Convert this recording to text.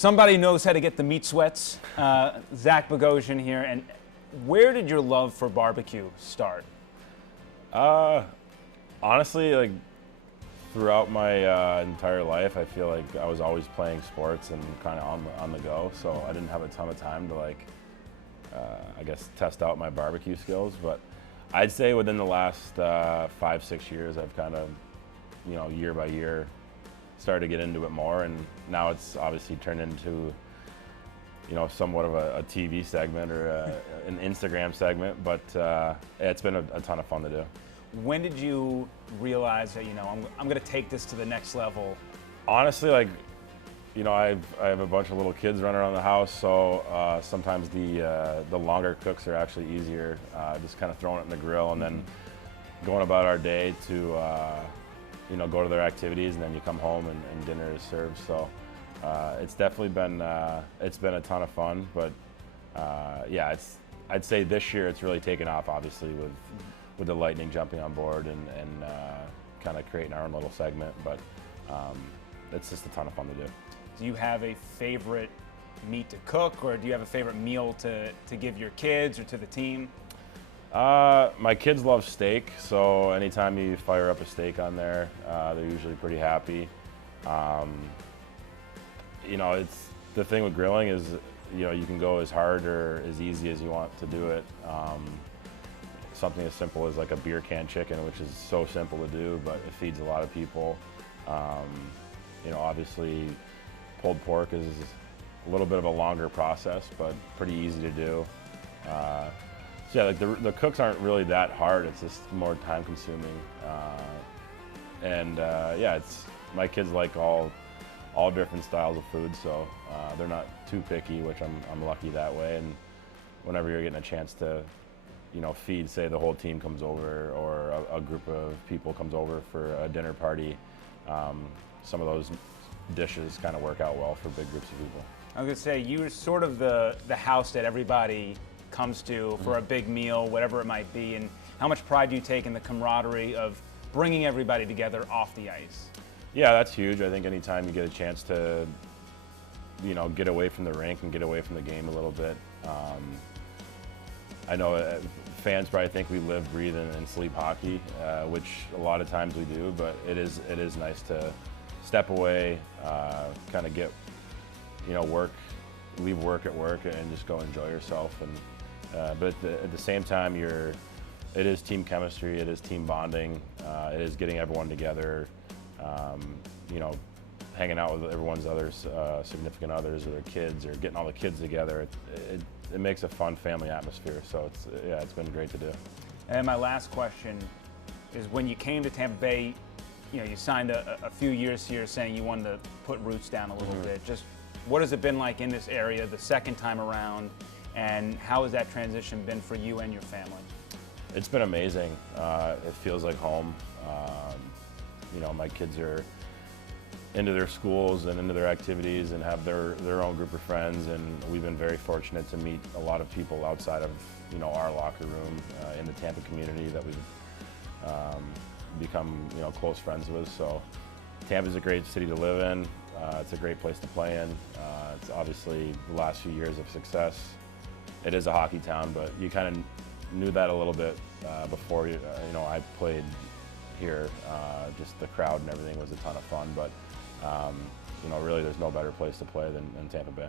Somebody knows how to get the meat sweats. Zach Bogosian here. And where did your love for barbecue start? Honestly, like throughout my entire life, I feel like I was always playing sports and kind of on the go. So I didn't have a ton of time to I guess test out my barbecue skills. But I'd say within the last 5-6 years, I've kind of, year by year, started to get into it more, and now it's obviously turned into, somewhat of a TV segment or an Instagram segment, but it's been a ton of fun to do. When did you realize that, I'm going to take this to the next level? Honestly, I have a bunch of little kids running around the house, so sometimes the longer cooks are actually easier, just kind of throwing it in the grill and then going about our day to go to their activities, and then you come home and dinner is served. So it's definitely been it's been a ton of fun. But yeah, I'd say this year it's really taken off, obviously with the Lightning jumping on board and kind of creating our own little segment. But it's just a ton of fun to do. Do you have a favorite meat to cook, or do you have a favorite meal to give your kids or to the team? My kids love steak, so anytime you fire up a steak on there, they're usually pretty happy. It's the thing with grilling is, you can go as hard or as easy as you want to do it. Something as simple as like a beer can chicken, which is so simple to do, but it feeds a lot of people. Obviously, pulled pork is a little bit of a longer process, but pretty easy to do. So yeah, like the cooks aren't really that hard. It's just more time consuming. Yeah, my kids like all different styles of food, so they're not too picky, which I'm lucky that way. And whenever you're getting a chance to, feed, say the whole team comes over or a group of people comes over for a dinner party, some of those dishes kind of work out well for big groups of people. I was gonna say, you're sort of the house that everybody comes to for a big meal, whatever it might be, and how much pride do you take in the camaraderie of bringing everybody together off the ice? Yeah, that's huge. I think anytime you get a chance to, get away from the rink and get away from the game a little bit. I know fans probably think we live, breathe, and sleep hockey, which a lot of times we do, but it is nice to step away, kind of get, leave work at work and just go enjoy yourself. And but at the same time, it is team chemistry, it is team bonding, it is getting everyone together, hanging out with everyone's others, significant others or their kids, or getting all the kids together. It makes a fun family atmosphere. So it's been great to do. And my last question is, when you came to Tampa Bay, you signed a few years here saying you wanted to put roots down a little bit. Just what has it been like in this area the second time around, and how has that transition been for you and your family? It's been amazing. It feels like home. My kids are into their schools and into their activities and have their own group of friends, and we've been very fortunate to meet a lot of people outside of our locker room in the Tampa community that we've become close friends with. So Tampa's a great city to live in. It's a great place to play in. It's obviously the last few years of success. It is a hockey town, but you kind of knew that a little bit before I played here. Just the crowd and everything was a ton of fun, but really there's no better place to play than Tampa Bay.